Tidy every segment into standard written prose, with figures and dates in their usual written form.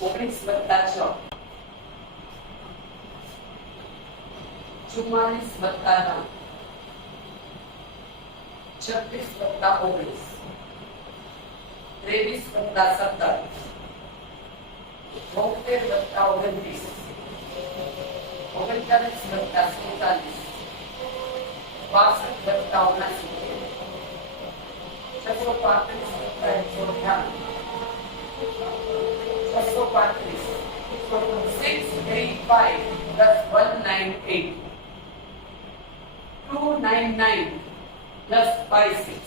19 વત્તા 6 44 વત્તા 9 36 વત્તા 19 23 વત્તા 17 72 વત્તા 29 39 વત્તા 47 62 વત્તા 79 635 635 plus 198 299 plus 56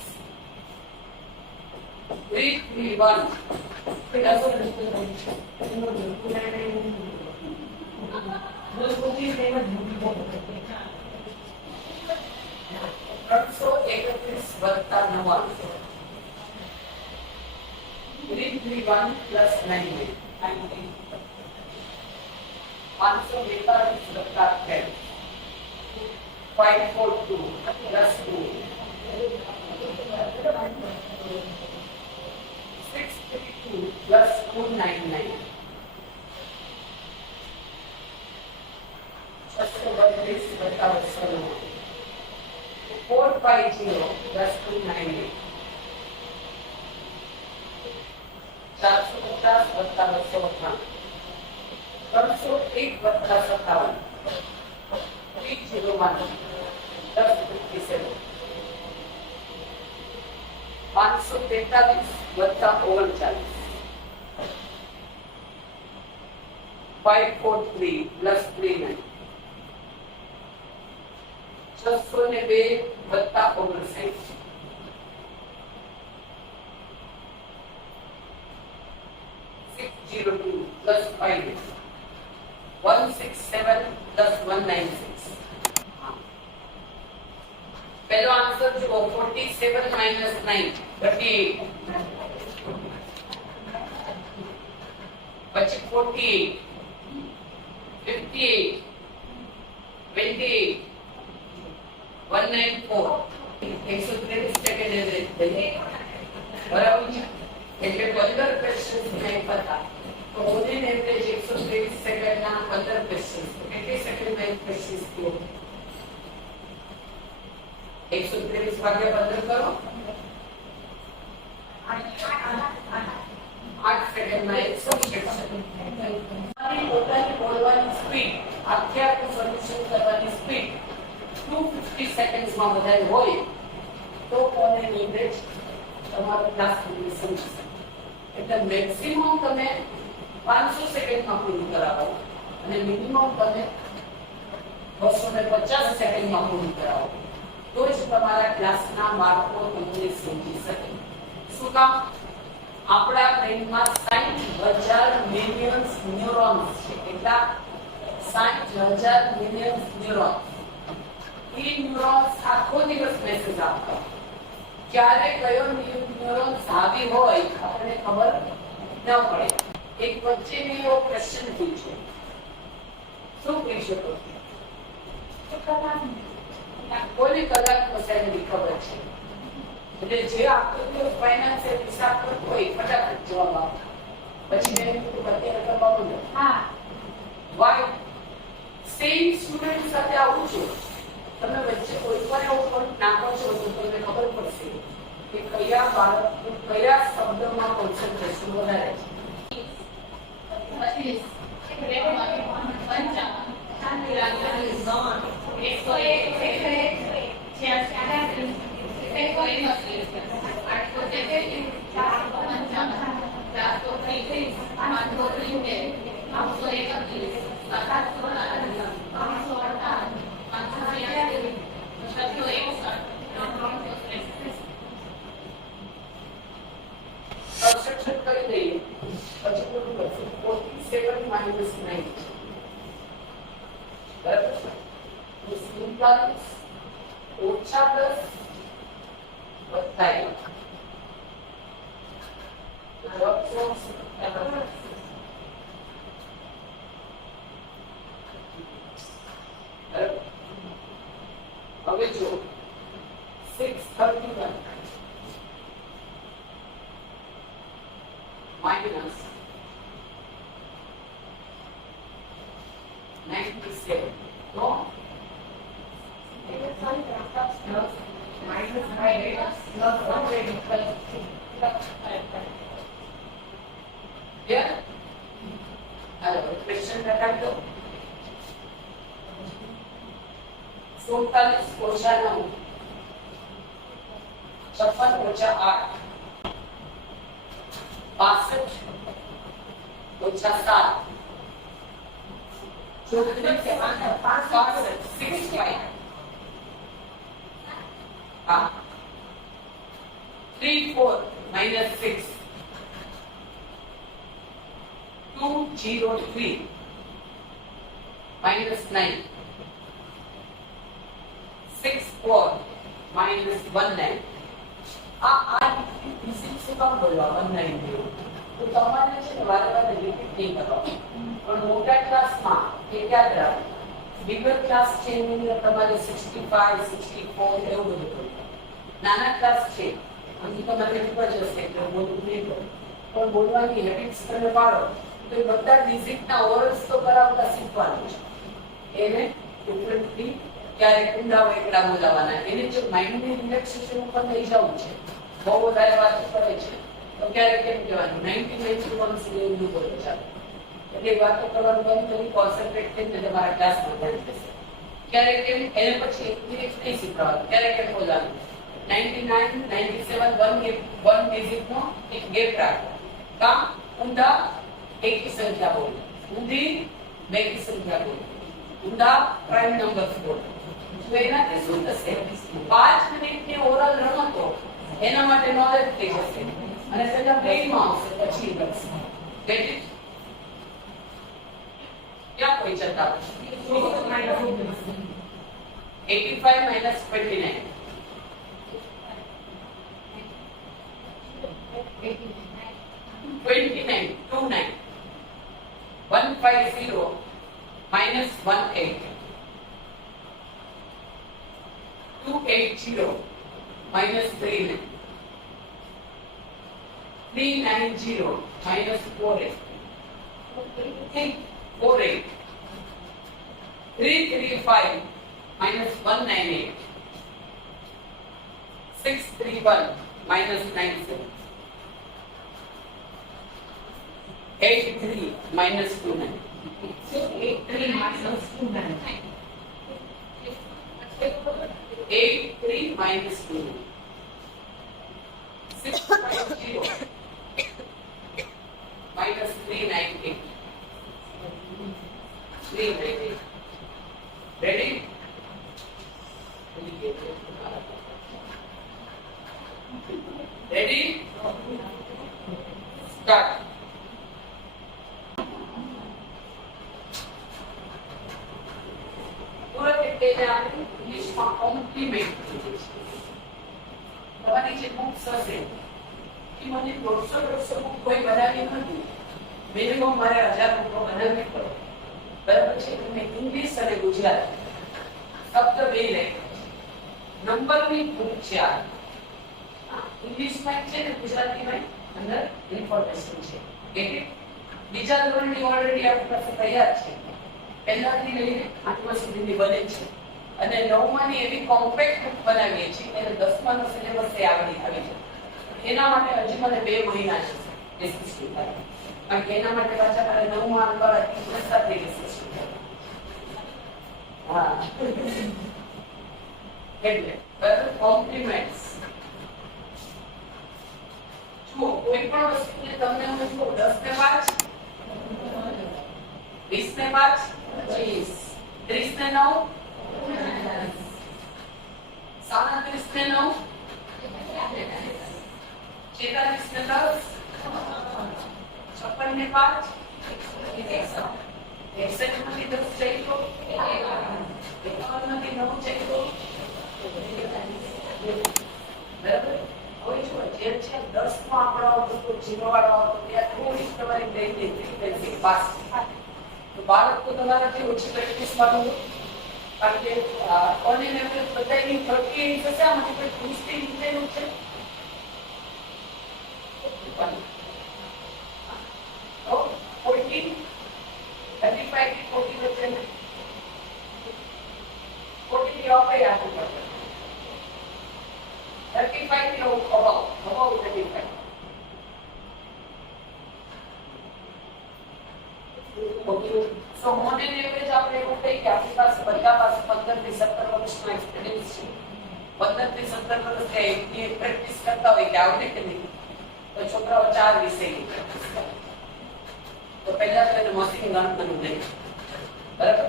331 plus 331 વત્તા 99 331 plus 98 542 વત્તા 10 542 plus 2 632 plus 299 632 વત્તા 450 plus 298 450 વત્તા 298 301 વત્તા 57 301 plus 57 543 વત્તા 39 543 plus 39 602 વત્તા 59 602 plus 5 167 plus 196 पहला आंसर जो 47 minus 9 38 પછી 48 58 28 194 123 સેકન્ડ એવરેજ બરાબર છે એટલે 15 ક્વેશ્ચન નહીં પતા તો ઓન એવરેજ 123 સેકન્ડ ના 15 ક્વેશ્ચન કેટલી સેકન્ડ માં ક્વેશ્ચન થયો 123 ભાગ્યા 15 કરો 8 સેકન્ડ માં 100 ક્વેશ્ચન પોતાની બોલવાની સ્પીડ આખ્યાનું સોલ્યુશન કરવાની સ્પીડ 250 સેકન્ડ્સ માં વધારે હોય તો ઓન એવરેજ તમારો ક્લાસ સમજી શકે એટલે મેક્સિમમ તમે 500 સેકન્ડમાં પૂરું કરાવો અને મિનિમમ તમે 250 સેકન્ડમાં પૂરું કરાવો તો જ તમારા ક્લાસના બાળકો તમને સમજી શકે શું કામ આપણા બ્રેઇનમાં 60,000 મિલિયન ન્યુરોન્સ છે એટલા 60,000 મિલિયન ન્યુરોન્સ એ ન્યુરોન્સ આખો દિવસ મેસેજ આપતા ક્યારે કયો ન્યુરોન્સ હાવી હોય આપણને ખબર ન પડે એક વચ્ચેનો એવો ક્વેશ્ચન પૂછ્યો શું કહી શકો કોની કલાક પસારની ખબર છે એટલે જે આખો દિવસ ફાઇનાન્સિયલ હિસાબ કરતો હોય ફટાફટ જવાબ આપો પછી મેં કીધું અત્યારે કરવાનું નથી હા વાય સેમ સ્ટુડન્ટ સાથે આવું છું તમે વચ્ચે કોઈ પણ એવું પણ નાખો છો તો તમને ખબર પડશે કે કયા બાળક કયા શબ્દમાં કોન્સન્ટ્રેશન વધારે સબસ્ટિટ્યુટ કરી દઈએ પછી પૂરું કરશું 47 minus 9 બરાબર 47 ઓછા 10 વત્તા 1 હવે જો 631 minus ફ્રેક્શન ઘટાડી દો 47 ઓછા 9 56 ઓછા 8 62 ઓછા 7 65 3 4 minus 6 203 minus 9 6 4 minus 19 ફિઝિક્સ કામ બોલવા 19 તો તમારે છે ને વારંવાર રિપીટ નહીં કરવાનું પણ મોટા ક્લાસમાં એ યાદ રાખો બિગર ક્લાસ છે એની અંદર તમારે 65 64 એવું બધું કરવું નાના ક્લાસ છે અહીં તમારે ખૂબ જ હશે એટલે બોલવું નહીં પણ બોલવાની હેબિટ્સ તમે પાડો તો એ બધા ડિઝિટના ઓરલ્સ તો કરાવતા શીખવાનું છે એને ડિફરન્ટલી ક્યારેક ઊંડા એકડા બોલાવાના એને જો માઇન્ડની રિલેક્સેશન ઉપર લઈ જવું છે બહુ વધારે વાતો કરે છે તો ક્યારેક કેમ કહેવાનું 99 સુધી ઊંડું બોલો ચાલો એટલે વાતો કરવાનું બંધ કરી કોન્સન્ટ્રેટ કરીને તમારા ક્લાસમાં ધ્યાન દેશે ક્યારેક એમ એને પછી એક મિનિટ નહીં શીખવાડવાનું ક્યારેક એમ બોલવાનું 99 97 વન ડિજિટનો એક ગેપ રાખો કામ ઊંડા એકી સંખ્યા બોલો ઊંધી બેકી સંખ્યા બોલો ઊંડા પ્રાઇમ નંબર્સ બોલો તો એનાથી શું થશે 5 મિનિટની ઓરલ રમતો એના માટે નોલેજ થઈ જશે અને સેના બ્રેઇનમાં આવશે પછી બનશે ગેટ ઇટ क्या कोई चलता 85 minus 29 29 150 minus 18 280 minus 39 390 minus 48 335 minus 198 631 minus 97 83 minus 29 83 minus 29 83 minus 29 650 minus 398 398 ready ready start પૂરા એટલે આપણે ઇંગ્લિશમાં કોમ્પ્લિમેન્ટ તમારી જે બુક્સ હશે એ મને 150 બુક કોઈ બનાવી નથી મિનિમમ મારે 1000 બુકો બનાવવી પડે બરાબર છે તમે ઇંગ્લિશ અને ગુજરાતી શબ્દ બે લે નંબરની બુક છે આ ઇંગ્લિશમાં છે ને ગુજરાતીમાં અંદર ઇન્ફોર્મેશન છે એટલે બીજા ધોરણની ઓલરેડી આપણી પાસે તૈયાર છે પહેલાથી લઈને 8મા સુધીની બને છે અને 9માની એવી કોમ્પેક્ટ બુક બનાવીએ છીએ એટલે 10માનો સિલેબસ એ આવડી આવે છે એના માટે હજી મને 2 મહિના છે ડિસ્કશન થાય કારણ કે એના માટે પાછા મારે 9મા નંબર સાથે ડિસ્કશન થાય હા એટલે બરાબર કોમ્પ્લિમેન્ટ્સ જો કોઈ પણ વસ્તુને તમને હું કહું 10 ને 5 20 ને 5 25 30 ને 9 37 ને 9 46 ને 10 56 ને 5 61 માંથી 10 જઈ તો 51 માંથી 9 જઈ તો બરાબર કોઈ જો જે છે 10 નો આંકડો આવતો તો 0 વાળો આવતો ત્યાં થોડી તમારી બેઝિક પાસ તો બાળક તો તમારાથી ઓછી પ્રેક્ટિસમાં હતું કારણ કે ઓનલાઈન એવરેજ બધાની પ્રક્રિયા થશે આમાંથી કોઈ પુષ્ટિ લીધેલું છે તો 14 35 થી 40 વચ્ચે 40 થી અપાઈ આપવું પડશે 35 થી above 35 Okay. So on an average આપણે એવું કહીએ કે આપણી પાસે બધા પાસે 15 થી 17 વર્ષનો એક્સપિરિયન્સ છે. 15 થી 17 વર્ષ કે એ પ્રેક્ટિસ કરતા હોય કે આવડે કે નહીં, તો છોકરાઓ 4 વિષયની પ્રેક્ટિસ કરે. તો પહેલા તો એને મશીન ગણવાનું નહીં, બરાબર?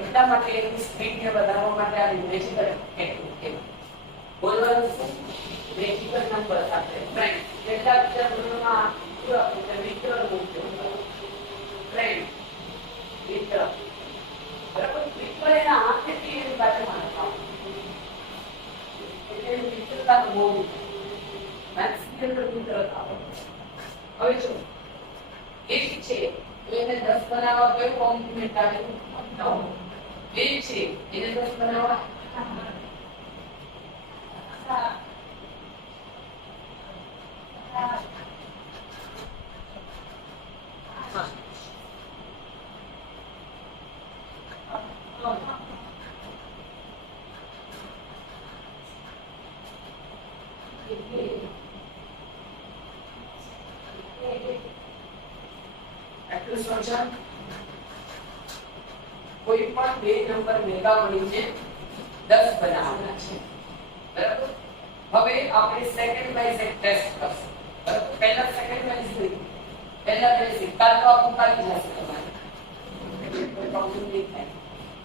એટલા માટે એની સ્પીડને વધારવા માટે આ મેજિકલ ટેકનિક બોલવાનું શું, મેજિકલ નંબર સાથે ફ્રેન્ડ કેટલા વિચારમાં મિત્ર ફ્રેન્ડ મિત્ર, બરાબર? મિત્ર એના હાથેથી એની બાજુમાં રખાવું એટલે મિત્રતા બહુ મિત્ર થાવ. હવે જો એક છે એને 10 બનાવવા કયો કોમ્પ્લિમેન્ટ આવે? 9. બે છે એને 10 બનાવવા કોઈ પણ બે નંબર ભેગા મળીને 10 બનાવવાના છે, બરાબર? હવે આપણે સેકન્ડ વાઇઝ એક ટેસ્ટ કરશું, બરાબર? પહેલા સેકન્ડ વાઇઝ નહીં, પહેલા બેઝિક કાલ તો આપણું કાઢી જશે તમારે, કોઈ પ્રોબ્લેમ નહીં થાય.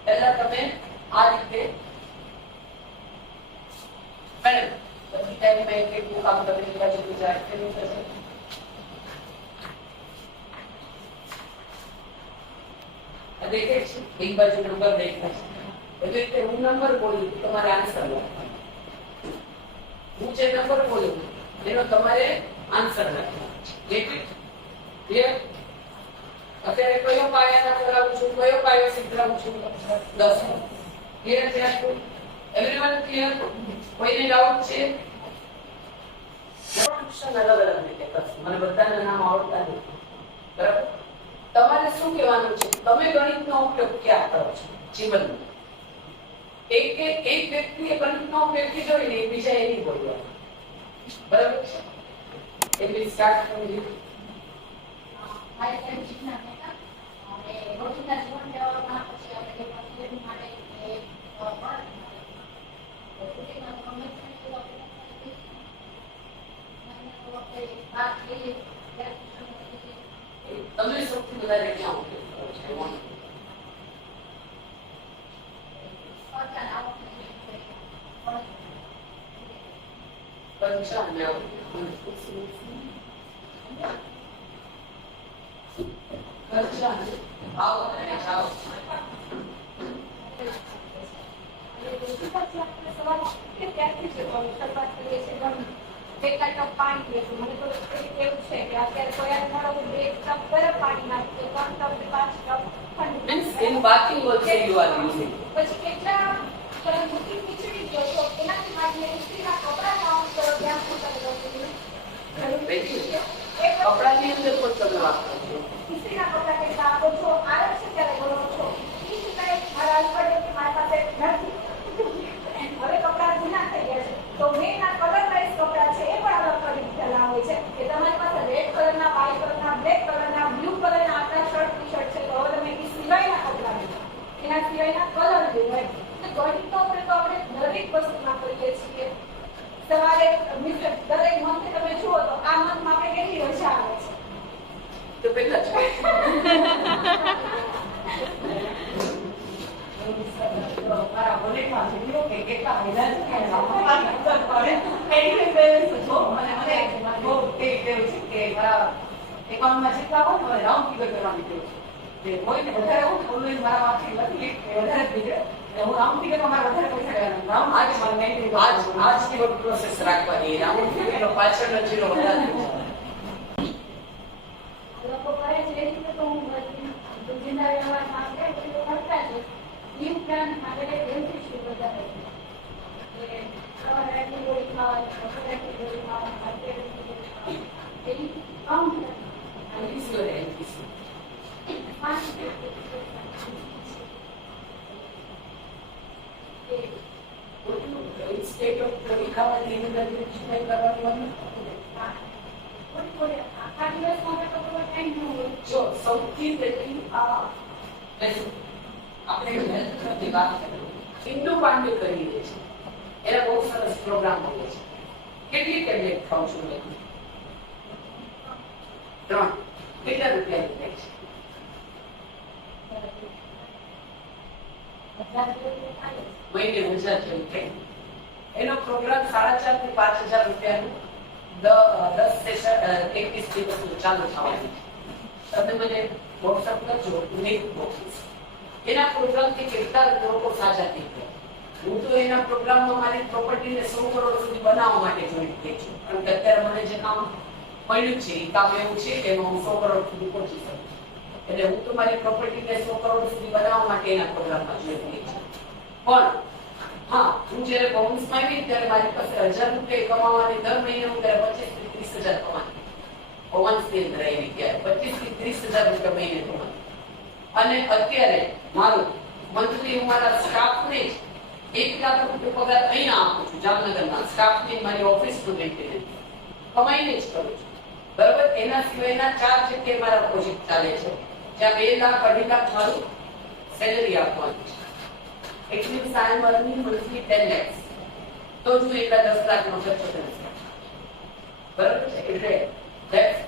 પહેલા તમે આ રીતે મેડમ બધી ટાઈમમાં એક એક કામ કરી બાજુ જાય કેવું થશે? દેખે છે એક બાજુ નંબર દેખાય છે, એટલે કે હું નંબર બોલું તમારે આન્સર લખવાનો. હું જે નંબર બોલું એનો તમારે આન્સર લખવાનો છે. ક્લિયર? અત્યારે કયો પાયાના કરાવું છું, કયો પાયો શીખવાડું છું? 10. ક્લિયર છે આટલું? Everyone clear? કોઈને ડાઉટ છે? ટ્યુશન અલગ અલગ રીતે કરશું, મને બધાના નામ આવડતા નથી, બરાબર? તમારે શું કહેવાનું છે? તમે ગણિતનો ઉપયોગ ક્યાં કરો છો જીવનમાં? એક વ્યક્તિએ ગણિતનો ઉપયોગ કીધો ને એ બીજા એ નહીં બોલવાનું, બરાબર છે? એટલે સ્ટાર્ટ કરી તમે સૌથી વધારે ક્યાં ઉપયોગ કરો છો? In baking also you are using. પછી કેટલા મુઠ્ઠી ખીચડી જો તો એનાથી માટે ઇસ્ત્રીના કપડા કામ કરો ત્યાં સુધી કપડાની અંદર પણ તમે વાપરો છો. ઇસ્ત્રીના કપડા કેટલા આપો છો, આવે છે ત્યારે બોલો છો. એ સિવાય મારા હસબન્ડ કે મારી પાસે નથી, હવે કપડા જૂના થઈ ગયા છે તો મેં એના કલર વાઇઝ કપડા છે એ પણ અલગ કરી દીધેલા હોય છે કે તમારી પાસે રેડ કલરના, વ્હાઇટ કલરના, બ્લેક કલરના, બ્લુ કલરના આટલા શર્ટ ટી શર્ટ છે તો હવે તમે એ સિવાયના કપડા લો, એના સિવાયના કલર લો. ગણિતનો ઉપયોગ તો આપણે દરેક વસ્તુમાં કરીએ છીએ. સવારે દરેક મંથે તમે જુઓ તો આ મંથમાં આપણે કેટલી રજા આવે છે તો પેલા જ મારા બોલેમાં વિડિયો કે કેટલા મહિલા છે કે મને બહુ ટેક દેવું છે કે મારા એકાઉન્ટમાં જેટલા હોય મને રાઉન્ડ ફિગર કરવાની ટેવ છે. હોય ને વધારે હું બોલું મારામાંથી લખી વધારે ફિગર હું રાઉન્ડ ફિગરમાં મારે વધારે પૈસા લેવાના. આજની વખત પ્રોસેસ રાખવાની રાઉન્ડ ફિગરનો પાછળનો જીરો વધારે લોકો કરે છે એ રીતે તો હું જિંદા વ્યવહારમાં આપણે કરતા છે. ન્યૂ પ્લાન આપણે હેલ્થ વધારે છે સવારે આટલી ગોળી ખાવાની, બપોરે આટલી ગોળી ખાવાની, એની કાઉન્ટ સ્ટેટ ઓફ ખાવાની એની કરવાની આખા દિવસમાં આપણે ટાઈમ ન હોય. જો સૌથી પહેલી આપણે હેલ્થની વાત કરીએ. ઇન્દુ પાંડે કરીને છે, એના બહુ સરસ પ્રોગ્રામ હોય છે. કેટલી ટેબ્લેટ ખાવ છો? 3. કેટલા રૂપિયાની થાય છે? મહિને 1000 જેવું થાય. એનો પ્રોગ્રામ 4,500 થી 5,000 રૂપિયાનું 10 સેશન 21 દિવસનું ચાલુ થવાનું છે. તમે મને વોટ્સઅપ કરજો લિંક મોકલીશ. એના પ્રોગ્રામથી કેટલા લોકો સાજા થઈ ગયા. હું તો એના પ્રોગ્રામમાં મારી પ્રોપર્ટીને 100 કરોડ સુધી બનાવવા માટે જોઈન્ટ થઈ છું. કારણ કે અત્યારે મને જે કામ મળ્યું છે એ કામ એવું છે કે એમાં હું 100 કરોડ સુધી પહોંચી શકું. એટલે હું તો મારી પ્રોપર્ટીને 100 કરોડ સુધી બનાવવા માટે એના પ્રોગ્રામમાં જોઈન્ટ થઈ છું. પણ હા, હું જ્યારે બાઉન્સમાં આવી ત્યારે મારી પાસે 1000 રૂપિયા કમાવાની દર મહિને હું ત્યારે 25 થી 30,000 કમાતી. બાઉન્સની અંદર આવી ત્યારે 25 થી 30,000 રૂપિયા મહિને કમાતી. અને અત્યારે મારું મંથલી હું મારા સ્ટાફને જ 1 લાખ રૂપિયા પગાર અહીંયા આપું છું. જામનગરના સ્ટાફને મારી ઓફિસનું મેન્ટેનન્સ કમાઈને જ કરું છું. બરાબર. એના સિવાયના 4 જગ્યાએ મારા પ્રોજેક્ટ ચાલે છે, જ્યાં 2 લાખ 2.5 લાખ મારું સેલરી આપવાનું છે. It means I am earning monthly 10 lakhs. તો જ હું એટલા 10 લાખનો ખર્ચો કરી શકું. બરાબર છે. એટલે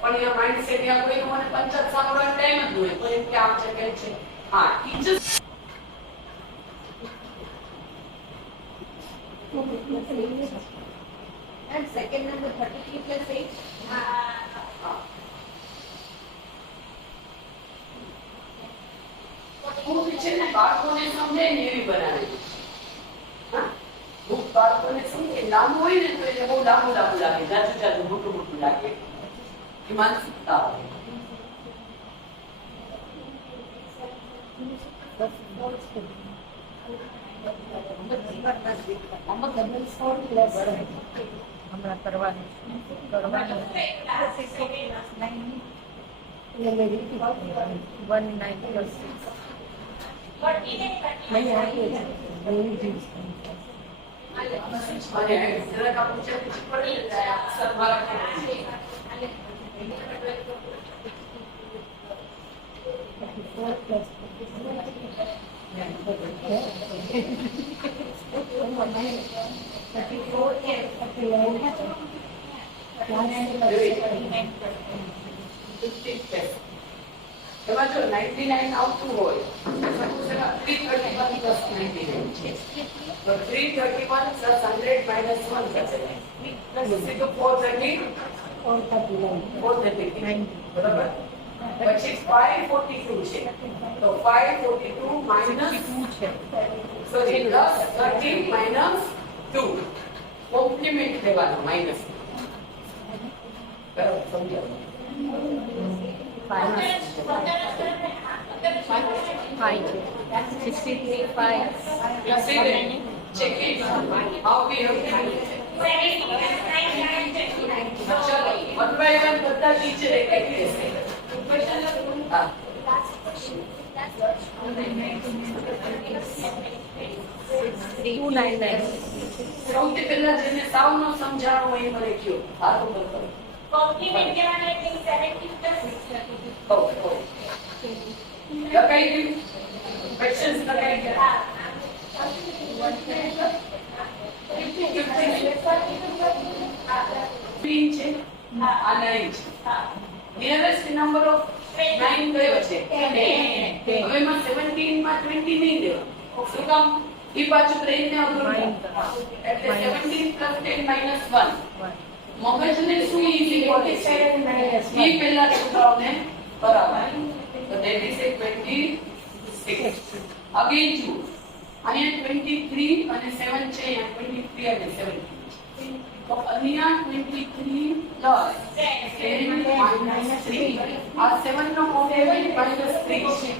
પણ એ માઇન્ડસેટ યા કોઈ મને પંચાયત સાંભળવાનો ટાઈમ જ ન હોય. કોઈ એમ કે આમ છે કેમ છે. હા, teachers And second number 33 plus 8. હું છે ને બાળકોને સમજાય ને એવી બનાવેલી. હા, હું બાળકોને સમજે લાંબુ હોય ને તો એટલે બહુ લાંબુ લાગે, જાજુ મોટું લાગે. એ માનસિકતા હોય. હમણાં કરવાનું અને જરાક આપણું ચેક પડે ને ત્યારે અક્ષર મારા એમાં જો 99 આવતું હોય સપોઝ એમાં 331 plus 99 છે તો 331 plus 100 minus 1 થશે plus 430 બરાબર. પછી 542 છે તો 542 minus 2 છે સોરી plus 13 minus 2 કોમ્પ્લિમેન્ટ લેવાનો માઈનસ. બરાબર સમજાવો. Check it. How we have to do it. ચલો 1 by 1 બધા ટીચર એક એક લેશે. હા. સૌથી પહેલા જેને સાવ નો સમજાણો હોય એ મને કયો. હા તો બરાબર. કોમ્પ્લિમેન્ટ કહેવાના એટલે 70 plus 6. લગાઈ ગયું. ક્વેશ્ચન્સ લગાઈ ગયા. છે આ 9 છે. નિયરેસ્ટ નંબર ઓફ 9 કયો છે? 10. હવે એમાં 17 માં 20 નહીં દેવા. શું કામ? એ પાછું બ્રેઇનને અઘરું એટલે 17 plus 10 minus 1. મગજને શું ઈઝી પડે છે એ પહેલા છોકરાઓને બરાબર. તો that is a 26. અગેન જુઓ અહીંયા 23 અને 7 છે, અહીંયા 23 અને 17 છે. તો અહીંયા 23 plus 10 minus 3. આ 7 નો કોમ્પ્લિમેન્ટ -3 છે.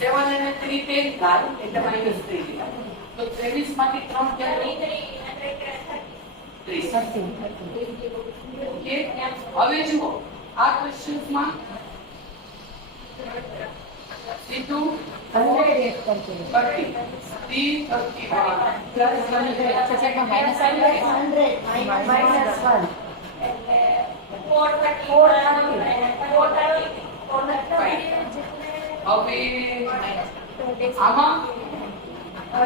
7 અને 3 10 થાય એટલે -3 થાય. તો 23 માંથી 3 ક્યારે? 30. ઓકે. હવે જુઓ આ ક્વેશ્ચન્સમાં સીધું 100 કરશે 30 331 પ્લસ 100 માઇનસ 100 માઇનસ 1 430 430 430 હવે આમાં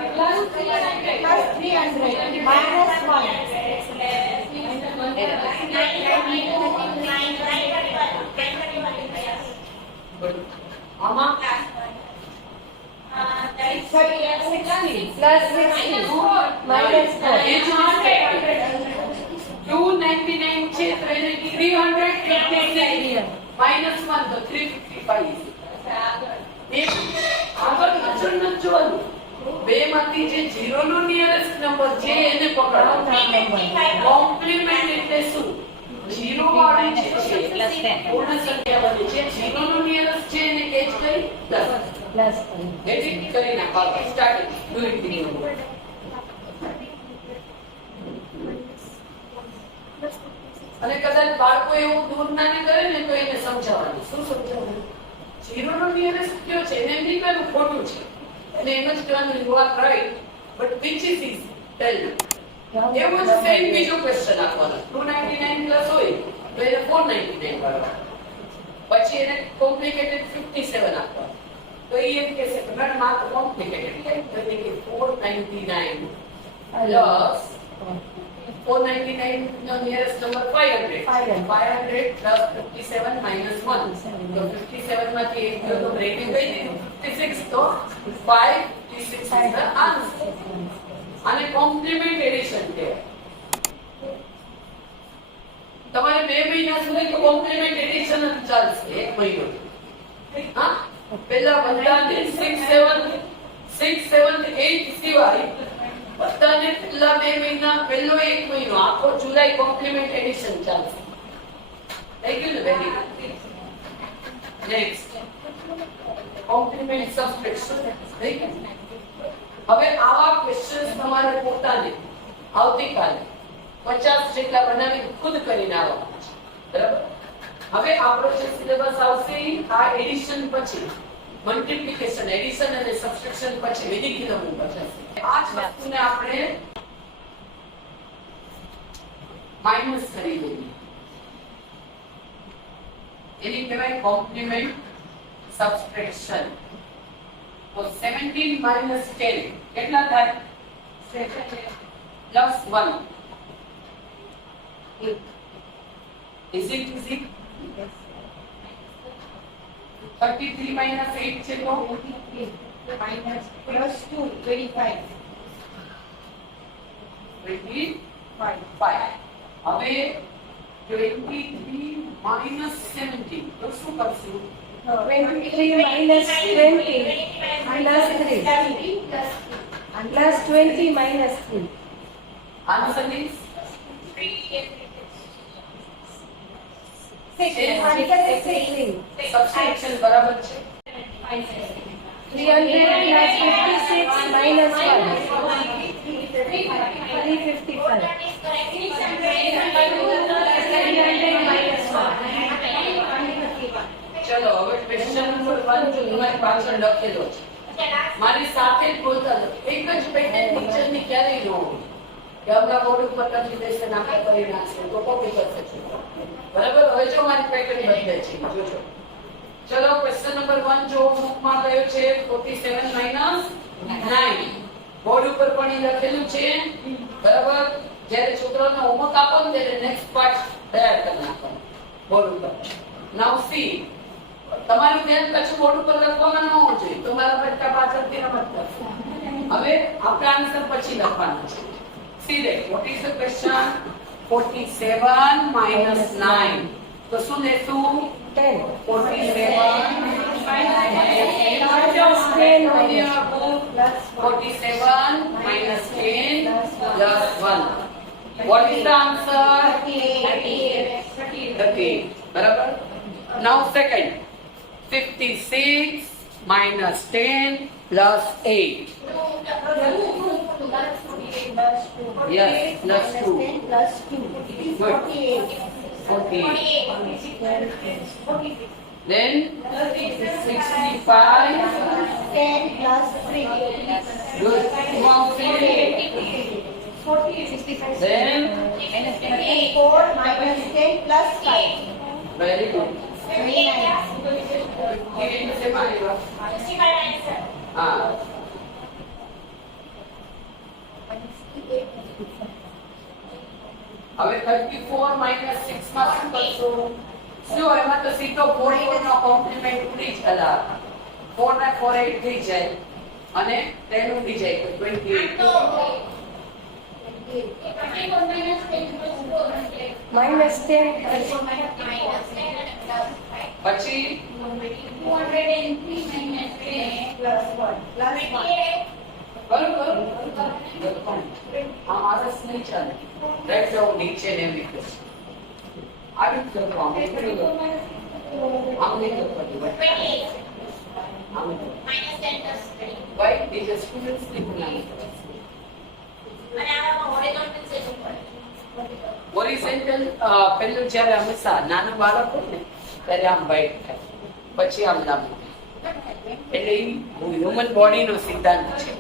plus 300 minus 1. આમાં Plus 60 minus 4. 299 છે તો એને 356 minus 1 તો 355 આગળ પાછળ ન જોવાનું બે માંથી જે 0 નો નિયરેસ્ટ નંબર છે એને પકડવાનો કોમ્પ્લિમેન્ટ એટલે શું 0 વાળી જે છે પૂર્ણ સંખ્યા બને છે 0 નો નિયરેસ્ટ છે એને કેચ કરી પ્લસ એડિટ કરી નાખો સ્ટાર્ટ ડુ ઇટ વિડિયો અને કદાચ બાળકો એવું દૂર ના કરે ને તો એને સમજાવવાનું શું સમજાવવાનું 0 નો નિયરેસ્ટ કયો છે એને એમ નહીં કહેવું ખોટું છે અને એમ જ કહેવાનું you are right but which is is tell me એવું જ સેમ બીજો ક્વેશ્ચન આપવાનો 299 પ્લસ હોય તો એને 499 કરવાનો પછી એને કોમ્પ્લિકેટેડ 57 આપવાનો તો એ એમ કહેશે કે મેડમ આ તો કોમ્પ્લિકેટેડ છે તો એને કે 499 પ્લસ 499 નો nearest number 500 plus 57 minus 1 તો 57 માંથી 1 ગયો તો બ્રેકેટ ગઈ દીધું 56 તો 556 is the answer અને કોમ્પ્લિમેન્ટ એડિશન કહેવાય તમારે 2 મહિના સુધી તો કોમ્પ્લિમેન્ટ એડિશન જ ચાલશે 1 મહિનો હા પહેલા બધાને 6 7 8 સિવાય બધાને પહેલા 2 મહિના પહેલો 1 મહિનો આખો જુલાઈ કોમ્પ્લિમેન્ટ એડિશન ચાલશે થઈ ગયું ને વેરી નેક્સ્ટ કોમ્પ્લિમેન્ટ સબસ્ટ્રેક્શન થઈ ગયું હવે આવા ક્વેશ્ચન્સ તમારે પોતાને આવતીકાલે 50 જેટલા બનાવી ખુદ કરીને આવવાના છે બરાબર હવે આપણો જે સિલેબસ આવશે આ એડિશન પછી મલ્ટીપ્લિકેશન એડિશન અને સબસ્ટ્રેક્શન પછી વૈદિક નંબર પછી આ જ વસ્તુને આપણે માઈનસ કરી દઈએ એની કહેવાય કોમ્પ્લિમેન્ટ સબસ્ટ્રેક્શન તો 17 minus 10 કેટલા થાય plus 1 is it easy 33 minus 8 છે તો Minus plus 2 25. 25 હવે 23 minus 17 તો શું કરશું 23 minus 20 plus 3 plus 20 minus 3 answer is 6 subtraction બરાબર છે 300 plus 56 minus 1 355 300 minus 1 ચલો હવે ક્વેશ્ચન નંબર 1 જો તમારી પાછળ લખેલો છે મારી સાથે જ બોલતા જાઓ એક જ પેટર્ન ટીચરની ક્યારેય ન હોય કે હમણાં બોર્ડ ઉપર લખી દેશે ને આપણે કરી નાખશે તો કોપી કરશે બરાબર હવે જો મારી પેટર્ન બદલે છે જોજો ચલો ક્વેશ્ચન નંબર 1 જો બુકમાં કયો છે 47 minus 9 બોર્ડ ઉપર પણ એ લખેલું છે બરાબર જ્યારે છોકરાઓને હોમવર્ક આપો ને ત્યારે નેક્સ્ટ પાર્ટ તૈયાર કરી નાખવાનો બોર્ડ ઉપર નાઉ સી તમારું ધ્યાન કશું બોર્ડ ઉપર લખવામાં ન હોવું જોઈએ તો મારા બટકા પાછળથી રમત કરશે હવે આપણે આન્સર પછી લખવાનું છે C that what is the question 47 minus 9 તો શું લેશું 10 47 minus 10 plus 1 what is the answer 30 બરાબર now second 56 minus 10 plus 8 yes plus 2 Plus 2. It is Good. 48. 48 then 65 10 plus 3. good now 65. then 4 minus 10 plus 5. very good 29. 15 શેમાં આવ્યા? 65 હા. હવે 34 minus 6 માં શું કરશું? શું એમાં તો સીધો 4 નો કોમ્પ્લિમેન્ટ ઉડી જ ગયેલા. 4 ના 4 8 થઈ જાય અને 10 ઉડી જાય તો 28. minus 10 પછી બરોબર આ માણસ નહીં ચાલે. રેડ જાઉં નીચે ને એમ લીધું આવી જ કરવું. આમ નહીં કરવું. Why? These are students horizontal પેલું જ્યારે હંમેશા નાના બાળક હોય ને ત્યારે આમ વાઇટ થાય પછી આમ લાંબુ એટલે એ હ્યુમન બોડી નો સિદ્ધાંત છે.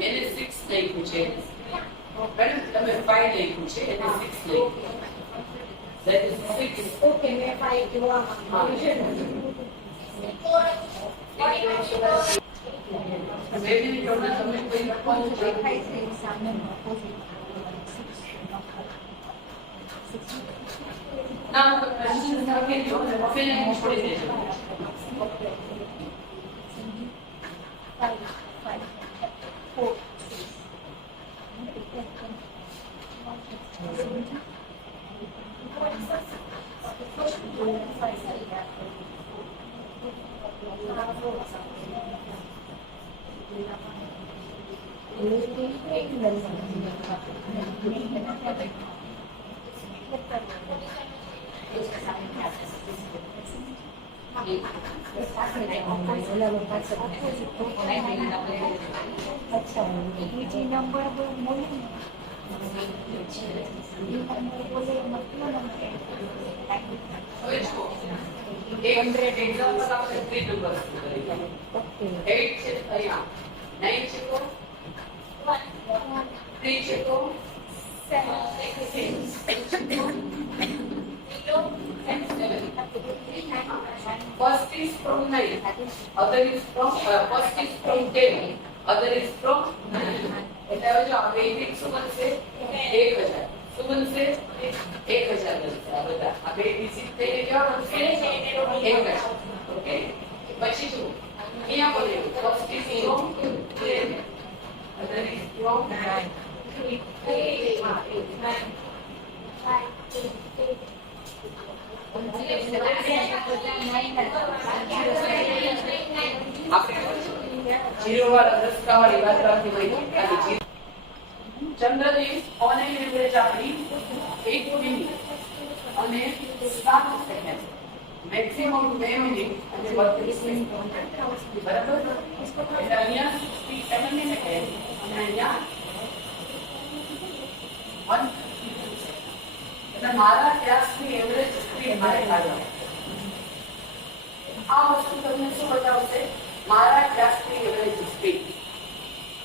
એને 6 લખ્યું છે. મેડમ તમે 5 લખ્યું છે એને 6 લખ્યું. That is 6. Maybe you don't have to make લખવાનું છે. ના તો ક્વેશ્ચન લખી દો અને ફિલિંગ છોડી દેજો. अच्छा બીજી નંબર બોલે ને હવે જુઓ 100 એક્ઝામ્પલ આપણે 3 નંબર કરીએ. 8 છે અહીંયા 9 છે તો 3 છે તો 7. First is from 9, other is from first is from 10, other is from 9. એટલે હવે જો આ બે ડિજિટ શું બનશે 1000. શું બનશે 1000 બનશે. આ બધા આ બે ડિજિટ થઈને કેવા બનશે 1000. ઓકે પછી જો અહીંયા બોલે first is from 10, other is from 9. Zero वाला 10 का वाली बात करती हुई आगे जनरली ऑन एन एवरेज આપણી 1 મિનિટ અને 7 સેકન્ડ મેક્સિમમ 2 મિનિટ અને 32 સેકન્ડ બરાબર. એટલે અહીંયા 67 મિનિટ છે અને અહીંયા 152 સેકન્ડ. એટલે મારા ક્લાસની એવરેજ સ્પીડ મારે કાઢવાની. આ વસ્તુ તમને શું બતાવશે મારા ક્લાસની average speed.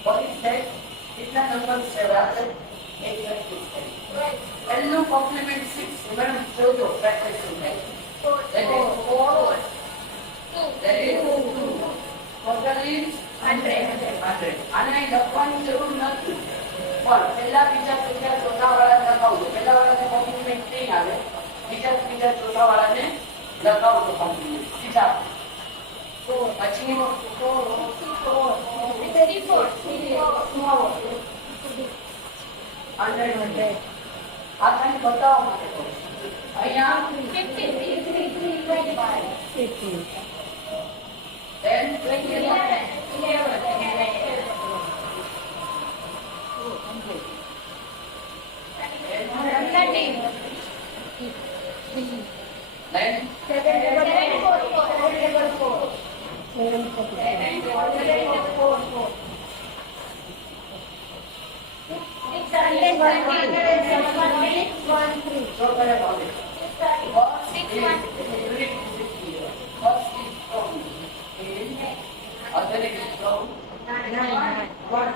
What is that? કેટલા નંબર છે આપણે એક પ્રેક્ટિસ કરી. પહેલો કોમ્પ્લિમેન્ટ 6 મેડમ જોજો પ્રેક્ટિસ થાય. That is 4. That is 2. Total is 100. આને લખવાની જરૂર નથી પણ પહેલા બીજા ત્રીજા ચોથા વાળાને લખાવજો. પહેલા વાળાને કોમ્પ્લિમેન્ટ નહીં આવે, બીજા ત્રીજા ચોથા વાળાને લખાવજો કોમ્પ્લિમેન્ટ. બીજા પછી આ ખાલી બતાવવા માટે અહીંયા 10 11 12 So what about it? First is Greek is here. First is from in, other is from what?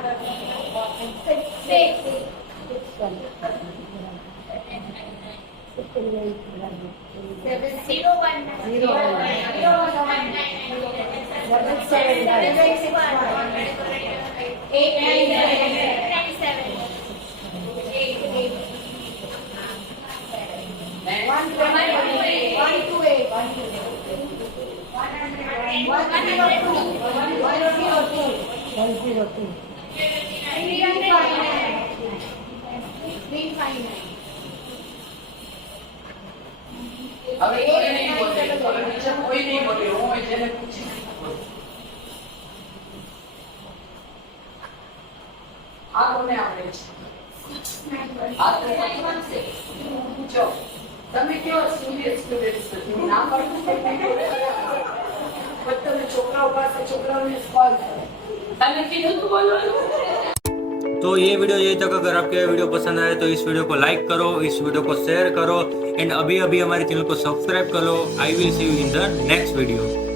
હવે કોઈ નહીં બોલે, હવે બીજા કોઈ નહીં બોલે, હું જેને પૂછીશ આ કોને આવડે છે? આ તો જો તમે કેવો સ્ટુડન્ટ હું નામ પાડું પણ તમે છોકરાઓ પાસે છોકરાઓને સવાલ કરો. તમે કીધું તું બોલવાનું. तो ये वीडियो यही तक। अगर आपको ये वीडियो पसंद आए तो इस वीडियो को लाइक करो, इस वीडियो को शेयर करो एंड अभी अभी हमारे चैनल को सब्सक्राइब करो। I will see you in the next video.